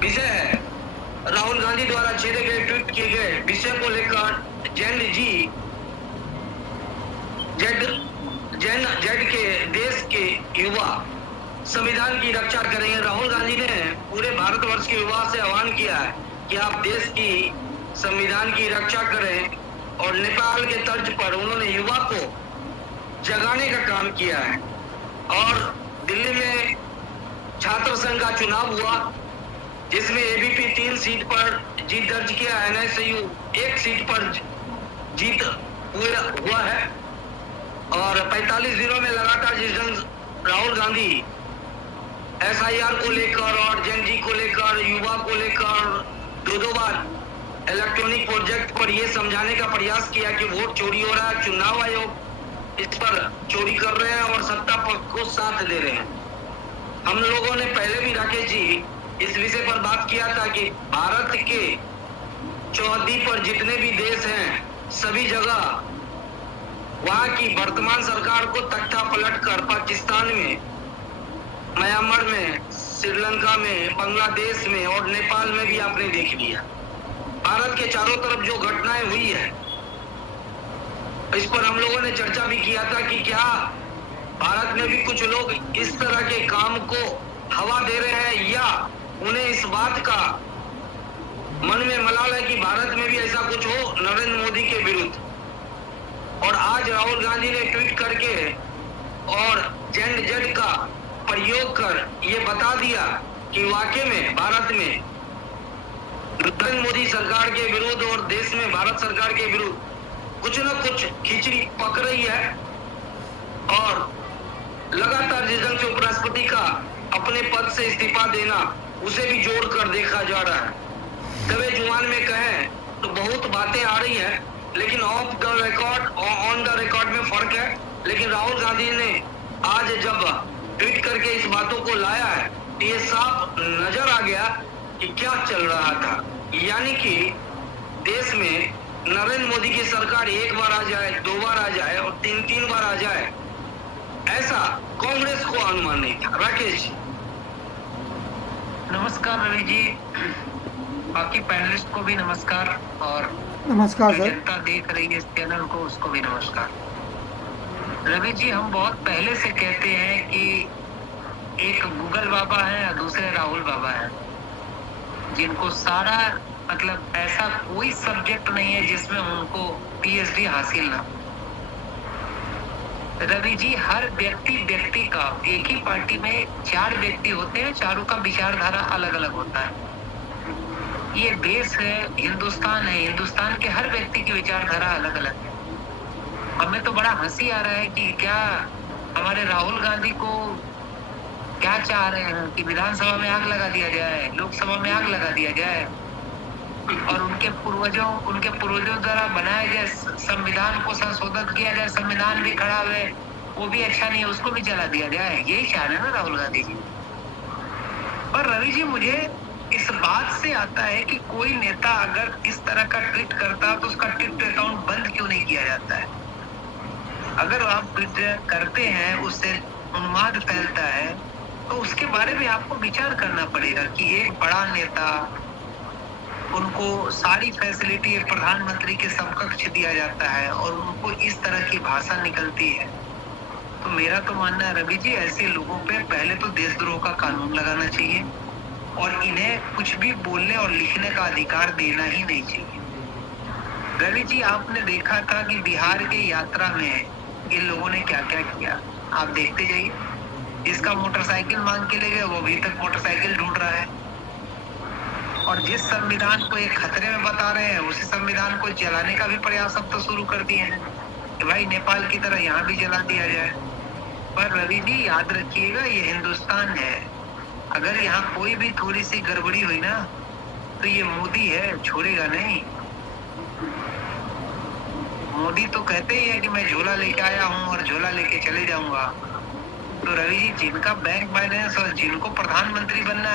विषय है। राहुल गांधी द्वारा छेड़े गए ट्वीट किए गए विषय को लेकर जेड जेन जेड के देश के युवा संविधान की रक्षा करेंगे। राहुल गांधी ने पूरे भारतवर्ष के युवा से आह्वान किया है कि आप देश की संविधान की रक्षा करें, और नेपाल के तर्ज पर उन्होंने युवा को जगाने का काम किया है। और दिल्ली में छात्र संघ का चुनाव हुआ, जिसमें एबीपी 3 सीट पर जीत दर्ज किया, एनएसयू 1 सीट पर जीत हुआ है। और 45 दिनों में लगातार जिस ढंग राहुल गांधी एसआईआर को लेकर और जेनजी को लेकर, युवा को लेकर दो बार इलेक्ट्रॉनिक प्रोजेक्ट पर यह समझाने का प्रयास किया कि वोट चोरी हो रहा है, चुनाव आयोग इस पर चोरी कर रहे हैं और सत्ता पक्ष को साथ दे रहे हैं। हम लोगों ने पहले भी राकेश जी इस विषय पर बात किया था कि भारत के चौहद्दी पर जितने भी देश हैं, सभी जगह वहां की वर्तमान सरकार को तख्ता पलट कर पाकिस्तान में, म्यांमार में, श्रीलंका में, बांग्लादेश में और नेपाल में भी आपने देख लिया। भारत के चारों तरफ जो घटनाएं हुई है, इस पर हम लोगों ने चर्चा भी किया था कि क्या भारत में भी कुछ लोग इस तरह के काम को हवा दे रहे हैं, या उन्हें इस बात का मन में मलाल है कि भारत में भी ऐसा कुछ हो नरेंद्र मोदी के विरुद्ध। और आज राहुल गांधी ने ट्वीट करके और जेड का प्रयोग कर ये बता दिया कि वाकई में भारत में नरेंद्र मोदी सरकार के विरुद्ध और देश में भारत सरकार के विरुद्ध कुछ न कुछ खिचड़ी पक रही है। और लगातार जिस ढंग से उपराष्ट्रपति का अपने पद से इस्तीफा देना, उसे भी जोड़कर देखा जा रहा है। दबे जुबान में कहें तो बहुत बातें आ रही है, लेकिन ऑफ द रिकॉर्ड और ऑन द रिकॉर्ड में फर्क है। लेकिन राहुल गांधी ने आज जब ट्वीट करके इस बातों को लाया है, तो ये साफ नजर आ गया कि क्या चल रहा था। यानी कि देश में नरेंद्र मोदी की सरकार एक बार आ जाए, 2 बार आ जाए और 3 बार आ जाए, ऐसा कांग्रेस को अनुमान नहीं था। राकेश जी नमस्कार रवि जी, बाकी पैनलिस्ट को भी नमस्कार, और नमस्कार सर। जनता देख रही है इस चैनल को, उसको भी नमस्कार। रवि जी, हम बहुत पहले से कहते हैं कि एक गूगल बाबा है और दूसरे राहुल बाबा है, जिनको सारा मतलब ऐसा कोई सब्जेक्ट नहीं है जिसमें उनको पीएचडी हासिल ना। रवि जी, हर व्यक्ति का, एक ही पार्टी में 4 व्यक्ति होते हैं, चारों का विचारधारा अलग अलग होता है। ये देश है, हिंदुस्तान है, हिंदुस्तान के हर व्यक्ति की विचारधारा अलग अलग है। हमें तो बड़ा हंसी आ रहा है कि क्या हमारे राहुल गांधी को क्या चाह रहे हैं कि विधानसभा में आग लगा दिया जाए, लोकसभा में आग लगा दिया जाए, और उनके पूर्वजों द्वारा बनाए गए संविधान को संशोधित किया जाए, संविधान भी खराब है, वो भी अच्छा नहीं है, उसको भी जला दिया जाए। यही चाह रहे हैं ना राहुल गांधी जी। और रवि जी, मुझे इस बात से आता है कि कोई नेता अगर इस तरह का ट्वीट करता तो उसका ट्विटर अकाउंट बंद क्यों नहीं किया जाता है। अगर आप ट्वीट करते हैं, उससे उन्माद फैलता है, तो उसके बारे में आपको विचार करना पड़ेगा कि एक बड़ा नेता, उनको सारी फैसिलिटी प्रधानमंत्री के समकक्ष दिया जाता है और उनको इस तरह की भाषा निकलती है। तो मेरा तो मानना है रवि जी, ऐसे लोगों पे पहले तो देशद्रोह का कानून लगाना चाहिए और इन्हें कुछ भी बोलने और लिखने का अधिकार देना ही नहीं चाहिए। रवि जी, आपने देखा था कि बिहार की यात्रा में इन लोगों ने क्या क्या किया, आप देखते जाइए। जिसका मोटरसाइकिल मांग के ले गए, वो अभी तक मोटरसाइकिल ढूंढ रहा है। और जिस संविधान को एक खतरे में बता रहे हैं, उसी संविधान को जलाने का भी प्रयास अब तो शुरू कर दिए हैं कि भाई नेपाल की तरह यहाँ भी जला दिया जाए। पर रवि जी, याद रखिएगा, ये हिंदुस्तान है। अगर यहाँ कोई भी थोड़ी सी गड़बड़ी हुई ना, तो ये मोदी है, छोड़ेगा नहीं। मोदी तो कहते ही है कि मैं झोला लेके आया हूँ और झोला लेके चले जाऊंगा। तो रवि जी, जिनका बैंक बैलेंस और जिनको प्रधानमंत्री बनना है